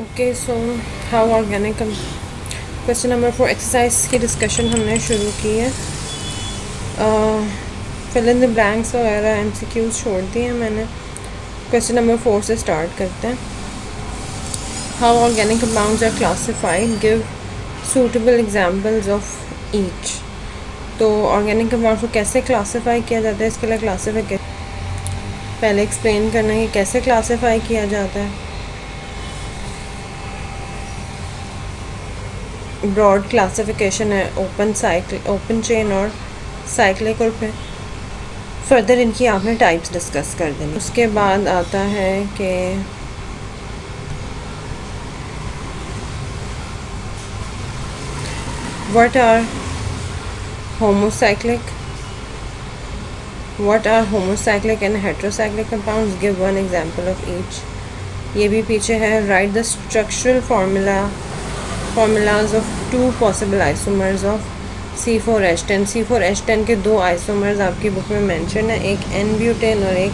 Okay so how organic question number 4 exercise की discussion हमने शुरू की है। फिल इन द ब्लैंक्स वगैरह एमसीक्यूज छोड़ दिए हैं मैंने। क्वेश्चन नंबर 4 से स्टार्ट करते हैं। How organic compounds are classified, give suitable examples of each. तो ऑर्गेनिक कंपाउंड्स को कैसे क्लासिफाई किया जाता है, इसके लिए क्लासिफाई पहले एक्सप्लेन करना है कि कैसे क्लासिफाई किया जाता है। ब्रॉड क्लासिफिकेशन है, ओपन चेन और साइक्लिक, और फिर फर्दर इनकी आपने टाइप्स डिस्कस कर देनी। उसके बाद आता है कि what are homocyclic and heterocyclic compounds, give one example of each. ये भी पीछे है। Write the structural formulas of two possible isomers of C4H10। C4H10 के दो आइसोमर्स आपकी बुक में मेंशन है, एक N-ब्यूटेन और एक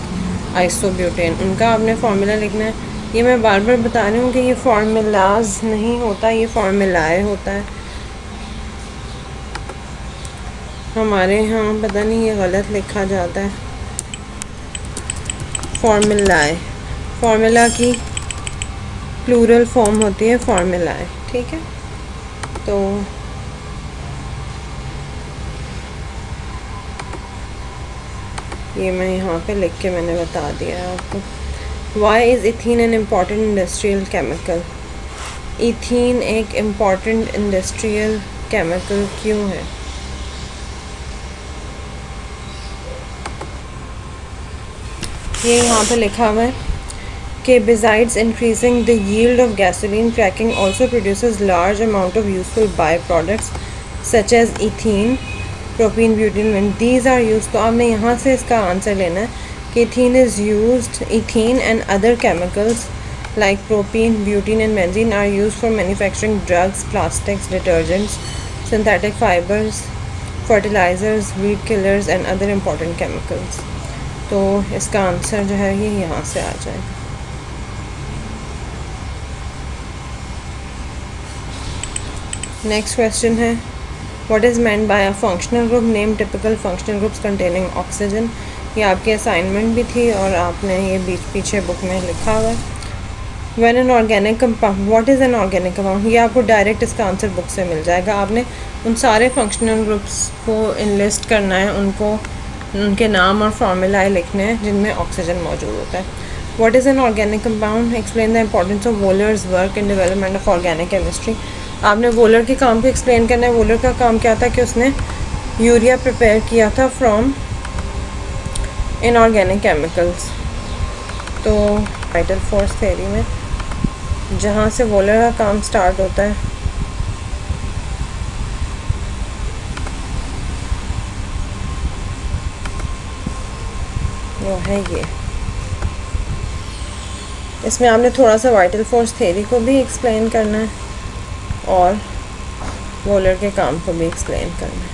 आइसोब्यूटेन। उनका आपने फार्मूला लिखना है। ये मैं बार बार बता रही हूँ कि ये फार्मूलाज नहीं होता, ये फार्मूलाए होता है। हमारे यहाँ पता नहीं ये गलत लिखा जाता है। फार्मूलाए, फार्मूला की प्लूरल फॉर्म होती है फार्मूलाए, ठीक है। तो ये मैं यहाँ पे लिख के मैंने बता दिया है आपको। Why is ethene an important industrial chemical. Ethene एक इम्पॉर्टेंट इंडस्ट्रियल केमिकल क्यों है? ये यहाँ पे लिखा हुआ है कि besides increasing the yield of gasoline, cracking also produces large amount of useful byproducts such as ethene, propene, butene, when these are used। तो आपने यहाँ से इसका आंसर लेना है कि ethene and other chemicals like propene, butene and benzene are used for manufacturing drugs, plastics, detergents, synthetic fibers, fertilizers, weed killers and other important chemicals। तो इसका आंसर जो है ये यहाँ से आ जाएगा। नेक्स्ट क्वेश्चन है, what is meant by a functional group, name typical functional groups containing oxygen. ये आपकी असाइनमेंट भी थी और आपने ये पीछे बुक में लिखा हुआ है। When an organic compound, what is an organic compound, ये आपको डायरेक्ट इसका आंसर बुक से मिल जाएगा। आपने उन सारे फंक्शनल ग्रुप्स को इनलिस्ट करना है, उनको उनके नाम और फार्मूलाए लिखने हैं जिनमें ऑक्सीजन मौजूद होता है। What is an organic compound, explain the importance of Wohler's work in development of organic chemistry. आपने वोलर के काम को एक्सप्लेन करना है। वोलर का काम क्या था कि उसने यूरिया प्रिपेयर किया था फ्रॉम इनऑर्गेनिक केमिकल्स। तो वाइटल फोर्स थ्योरी में जहाँ से वोलर का काम स्टार्ट होता है वो है ये। इसमें आपने थोड़ा सा वाइटल फोर्स थ्योरी को भी एक्सप्लेन करना है और वोलर के काम को भी एक्सप्लेन करना है।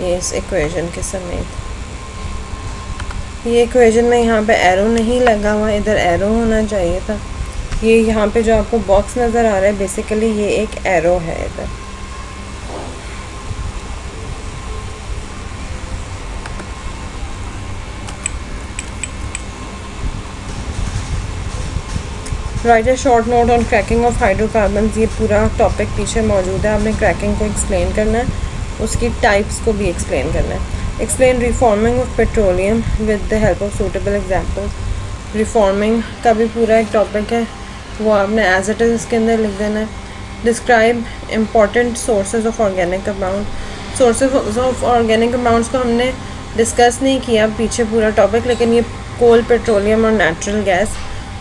ये इस इक्वेशन के समेत, ये इक्वेशन में यहाँ पे एरो नहीं लगा हुआ, इधर एरो होना चाहिए था। ये यहाँ पे जो आपको बॉक्स नज़र आ रहा है बेसिकली ये एक एरो है इधर। Right a short note on cracking of hydrocarbon. ये पूरा टॉपिक पीछे मौजूद है। आपने क्रैकिंग को एक्सप्लेन करना है, उसकी टाइप्स को भी एक्सप्लेन करना है। Explain reforming of petroleum with the help of suitable example. Reforming का भी पूरा एक टॉपिक है, वो आपने एज इट इज़ इसके अंदर लिख देना है। Describe important sources of organic compound. Sources of organic compounds को हमने डिस्कस नहीं किया पीछे पूरा टॉपिक, लेकिन ये कोल, पेट्रोलियम और नेचुरल गैस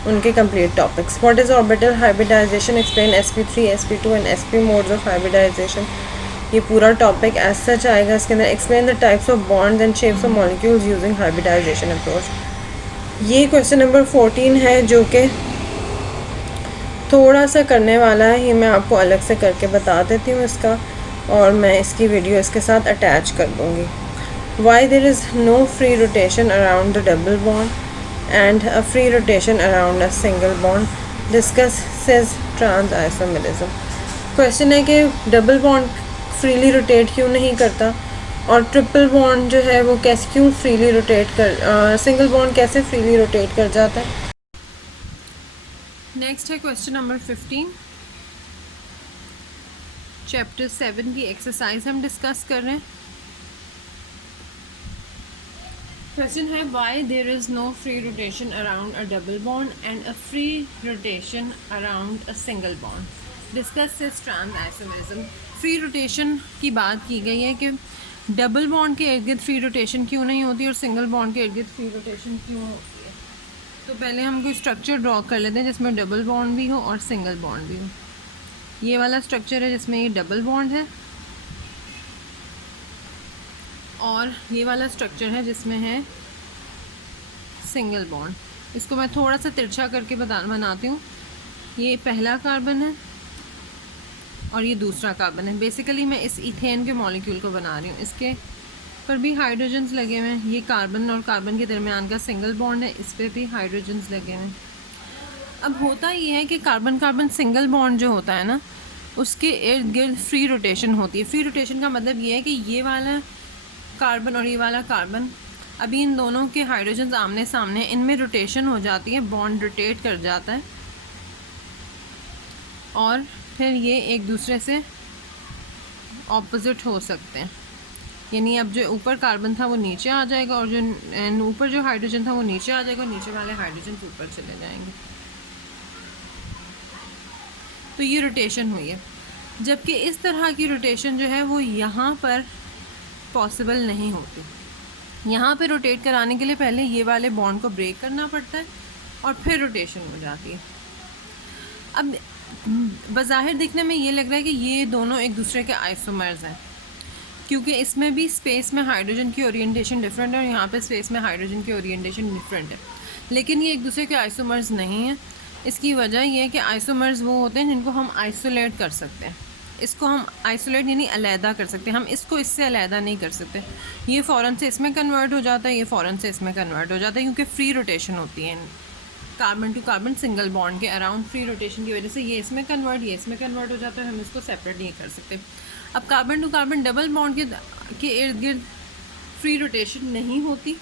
उनके complete topics. What is orbital hybridization, explain sp3, sp2 and sp modes of hybridization. ये पूरा टॉपिक एज सच आएगा इसके अंदर। Explain the types of bonds and shapes of molecules using hybridization approach. ये question number 14 है जो कि थोड़ा सा करने वाला है, ये मैं आपको अलग से करके बता देती हूँ इसका, और मैं इसकी वीडियो इसके साथ अटैच कर दूँगी। Why there is no free rotation around the double bond. and a free rotation around a single bond. Discuss cis trans isomerism. Question है कि डबल बॉन्ड फ्रीली रोटेट क्यों नहीं करता और ट्रिपल बॉन्ड जो है वो कैसे क्यों फ्रीली रोटेट कर सिंगल बॉन्ड कैसे फ्रीली रोटेट कर जाता है. नेक्स्ट है क्वेश्चन नंबर 15. चैप्टर 7 की एक्सरसाइज हम डिस्कस कर रहे हैं. क्वेश्चन है why there is no free rotation around a double bond and a free rotation around a single bond. Discuss this trans isomerism. Free rotation की बात की गई है कि डबल बॉन्ड के इर्द गिर्द फ्री रोटेशन क्यों नहीं होती और सिंगल बॉन्ड के इर्द गिर्द फ्री रोटेशन क्यों होती है. तो पहले हम कोई स्ट्रक्चर ड्रॉ कर लेते हैं जिसमें डबल बॉन्ड भी हो और सिंगल बॉन्ड भी हो. ये वाला स्ट्रक्चर है जिसमें ये डबल बॉन्ड है और ये वाला स्ट्रक्चर है जिसमें है सिंगल बॉन्ड. इसको मैं थोड़ा सा तिरछा करके बनाती हूँ. ये पहला कार्बन है और ये दूसरा कार्बन है. बेसिकली मैं इस इथेन के मॉलिक्यूल को बना रही हूँ. इसके पर भी हाइड्रोजन्स लगे हुए हैं. ये कार्बन और कार्बन के दरमियान का सिंगल बॉन्ड है. इस पर भी हाइड्रोजन्स लगे हुए हैं. अब होता ये है कि कार्बन कार्बन सिंगल बॉन्ड जो होता है ना उसके इर्द गिर्द फ्री रोटेशन होती है. फ्री रोटेशन का मतलब ये है कि ये वाला कार्बन और ये वाला कार्बन अभी इन दोनों के हाइड्रोजन आमने सामने, इनमें रोटेशन हो जाती है, बॉन्ड रोटेट कर जाता है और फिर ये एक दूसरे से ऑपोजिट हो सकते हैं. यानी अब जो ऊपर कार्बन था वो नीचे आ जाएगा और जो ऊपर जो हाइड्रोजन था वो नीचे आ जाएगा और नीचे वाले हाइड्रोजन ऊपर चले जाएंगे. तो ये रोटेशन हुई है. जबकि इस तरह की रोटेशन जो है वो यहाँ पर पॉसिबल नहीं होती. यहाँ पे रोटेट कराने के लिए पहले ये वाले बॉन्ड को ब्रेक करना पड़ता है और फिर रोटेशन हो जाती है. अब बज़ाहिर दिखने में ये लग रहा है कि ये दोनों एक दूसरे के आइसोमर्स हैं क्योंकि इसमें भी स्पेस में हाइड्रोजन की ओरिएंटेशन डिफरेंट है और यहाँ पे स्पेस में हाइड्रोजन की ओरिएंटेशन डिफरेंट है. लेकिन ये एक दूसरे के आइसोमर्स नहीं हैं. इसकी वजह ये है कि आइसोमर्स वो होते हैं जिनको हम आइसोलेट कर सकते हैं. इसको हम आइसोलेट यानी अलहदा कर सकते हैं. हम इसको इससे अलहदा नहीं कर सकते. ये फ़ौरन से इसमें कन्वर्ट हो जाता है, ये फ़ौरन से इसमें कन्वर्ट हो जाता है क्योंकि फ्री रोटेशन होती है carbon to carbon single bond के अराउंड. फ्री रोटेशन की वजह से ये इसमें कन्वर्ट, ये इसमें कन्वर्ट हो जाता है. हम इसको सेपरेट नहीं कर सकते. अब carbon to carbon double bond के इर्द गिर्द फ्री रोटेशन नहीं होती.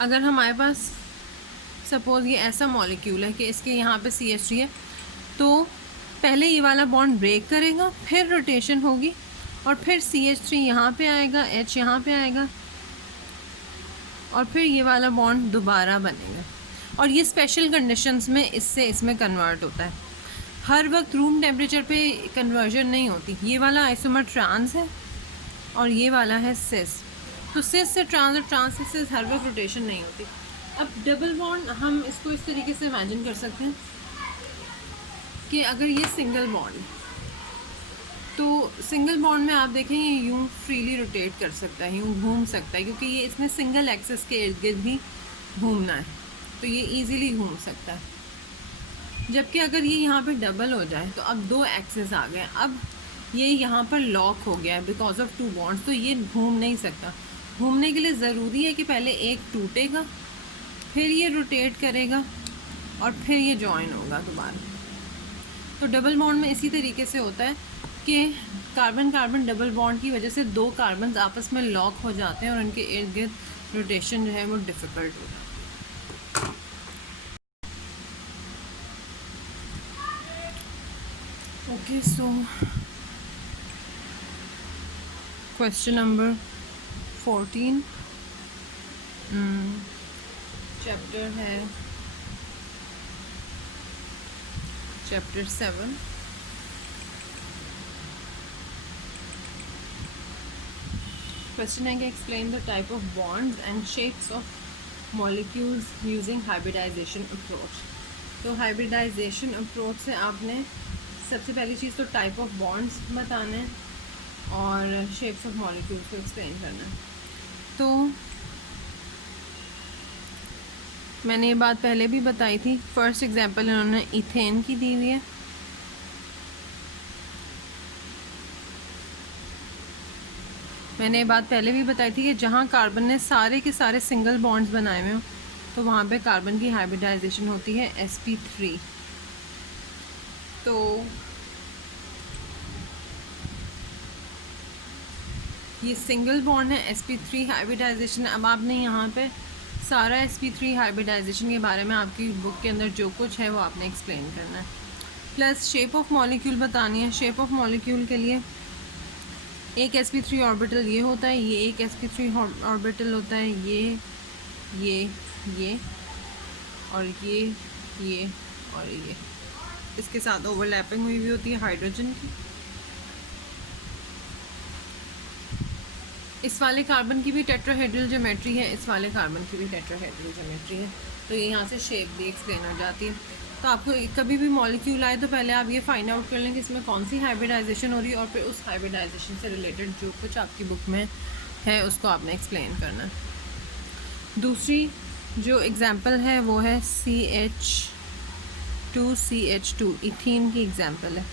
अगर हमारे पास सपोज़ ये ऐसा मॉलिक्यूल है कि इसके यहाँ पे CH3 है तो पहले ये वाला बॉन्ड ब्रेक करेगा, फिर रोटेशन होगी और फिर CH3 यहाँ पे आएगा, H यहाँ पे आएगा और फिर ये वाला बॉन्ड दोबारा बनेगा. और ये स्पेशल कंडीशंस में इससे इसमें कन्वर्ट होता है. हर वक्त रूम टेम्परेचर पे कन्वर्जन नहीं होती. ये वाला आइसोमर ट्रांस है और ये वाला है सिस. तो सिस से ट्रांस और ट्रांस से सिस हर वक्त रोटेशन नहीं होती. अब डबल बॉन्ड हम इसको इस तरीके से इमेजिन कर सकते हैं कि अगर ये सिंगल बॉन्ड है तो सिंगल बॉन्ड में आप देखें ये यूँ फ्रीली रोटेट कर सकता है, यूँ घूम सकता है क्योंकि ये इसमें सिंगल एक्सिस के इर्द गिर्द भी घूमना है तो ये इजीली घूम सकता है. जबकि अगर ये यहाँ पे डबल हो जाए तो अब दो एक्सिस आ गए. अब ये यहाँ पर लॉक हो गया है बिकॉज ऑफ टू बॉन्ड्स तो ये घूम नहीं सकता. घूमने के लिए ज़रूरी है कि पहले एक टूटेगा, फिर ये रोटेट करेगा और फिर ये जॉइन होगा दोबारा. तो डबल बॉन्ड में इसी तरीके से होता है कि कार्बन कार्बन डबल बॉन्ड की वजह से दो कार्बन आपस में लॉक हो जाते हैं और उनके इर्द गिर्द रोटेशन जो है वो डिफ़िकल्ट होता है. Okay, so question number 14 chapter है चैप्टर 7. क्वेश्चन है कि explain the type of bonds and shapes of molecules using hybridization approach. तो हाइब्रिडाइजेशन अप्रोच से आपने सबसे पहली चीज़ तो टाइप ऑफ बॉन्ड्स बताना है और शेप्स ऑफ मॉलिक्यूल्स को एक्सप्लेन करना है. तो मैंने ये बात पहले भी बताई थी. फर्स्ट एग्जांपल इन्होंने इथेन की दी हुई है. मैंने ये बात पहले भी बताई थी कि जहाँ कार्बन ने सारे के सारे सिंगल बॉन्ड्स बनाए हुए हों तो वहाँ पे कार्बन की हाइब्रिडाइजेशन होती है sp3। तो ये सिंगल बॉन्ड है sp3 हाइब्रिडाइजेशन। अब आपने यहाँ पे सारा sp3 हाइब्रिडाइजेशन के बारे में आपकी बुक के अंदर जो कुछ है वो आपने एक्सप्लेन करना है, प्लस शेप ऑफ मॉलिक्यूल बतानी है। शेप ऑफ मॉलिक्यूल के लिए एक sp3 ऑर्बिटल ये होता है, ये एक sp3 ऑर्बिटल होता है, ये और ये और ये, इसके साथ ओवरलैपिंग हुई हुई होती है हाइड्रोजन की। इस वाले कार्बन की भी टेट्राहेड्रल ज्योमेट्री है, इस वाले कार्बन की भी टेट्राहेड्रल ज्योमेट्री है। तो ये यहाँ से शेप भी एक्सप्लेन हो जाती है। तो आपको कभी भी मॉलिक्यूल आए तो पहले आप ये फाइंड आउट कर लें कि इसमें कौन सी हाइब्रिडाइजेशन हो रही है, और फिर उस हाइब्रिडाइजेशन से रिलेटेड जो कुछ आपकी बुक में है उसको आपने एक्सप्लेन करना है। दूसरी जो एग्ज़ाम्पल है वो है CH2CH2, इथीन की एग्ज़ाम्पल है।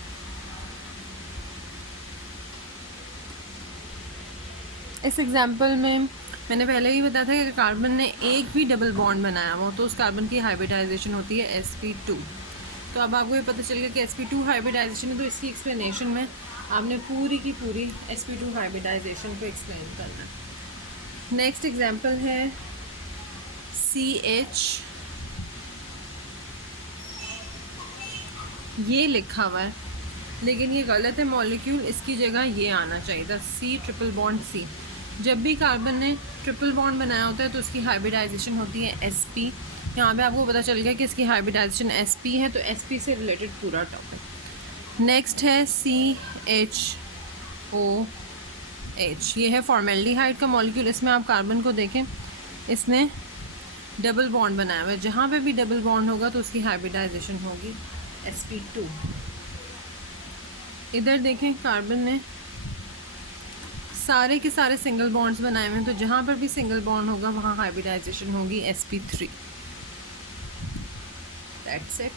इस एग्ज़ाम्पल में मैंने पहले ही बताया था कि कार्बन ने एक भी डबल बॉन्ड बनाया हो तो उस कार्बन की हाइब्रिडाइजेशन होती है sp2। तो अब आपको ये पता चल गया कि sp2 हाइब्रिडाइजेशन है, तो इसकी एक्सप्लेनेशन में आपने पूरी की पूरी sp2 हाइब्रिडाइजेशन को एक्सप्लेन करना है। नेक्स्ट एग्जांपल है CH, ये लिखा हुआ है लेकिन ये गलत है मॉलिक्यूल, इसकी जगह ये आना चाहिए था C ट्रिपल बॉन्ड C। जब भी कार्बन ने ट्रिपल बॉन्ड बनाया होता है तो उसकी हाइब्रिडाइजेशन होती है sp। यहाँ पे आपको पता चल गया कि इसकी हाइब्रिडाइजेशन sp है, तो sp से रिलेटेड पूरा टॉपिक। नेक्स्ट है CHOH, ये है फॉर्मेल्डिहाइड का मॉलिक्यूल। इसमें आप कार्बन को देखें, इसने डबल बॉन्ड बनाया हुआ है, जहाँ पे भी डबल बॉन्ड होगा तो उसकी हाइब्रिडाइजेशन होगी sp2। इधर देखें, कार्बन ने सारे के सारे सिंगल बॉन्ड्स बनाए हुए हैं, तो जहाँ पर भी सिंगल बॉन्ड होगा वहाँ हाइब्रिडाइजेशन होगी sp3। That's it.